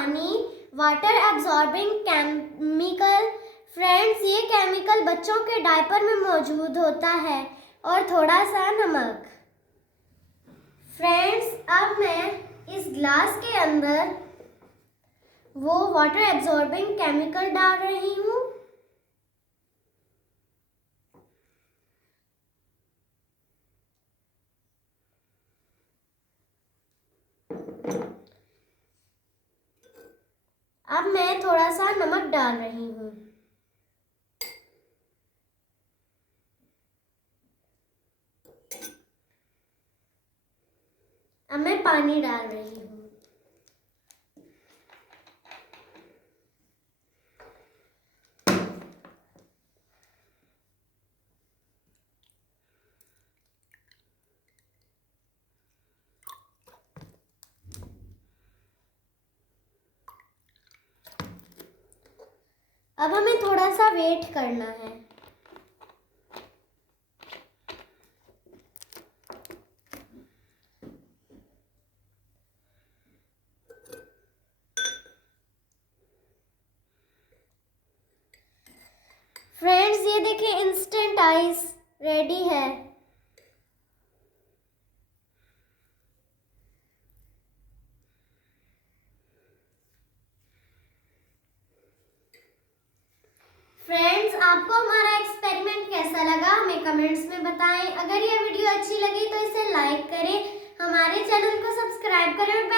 पानी water absorbing chemical. Friends, ये chemical बच्चों के डायपर में मौजूद होता है और थोड़ा सा नमक। फ्रेंड्स, अब मैं इस ग्लास के अंदर वो वाटर एब्जॉर्बिंग केमिकल डाल रही हूँ। अब मैं थोड़ा सा नमक डाल रही हूँ। अब मैं पानी डाल रही हूँ। अब हमें थोड़ा सा वेट करना है। फ्रेंड्स, ये देखिए इंस्टेंट आइस रेडी है। फ्रेंड्स, आपको हमारा एक्सपेरिमेंट कैसा लगा हमें कमेंट्स में बताएं। अगर ये वीडियो अच्छी लगी तो इसे लाइक करें, हमारे चैनल को सब्सक्राइब करें और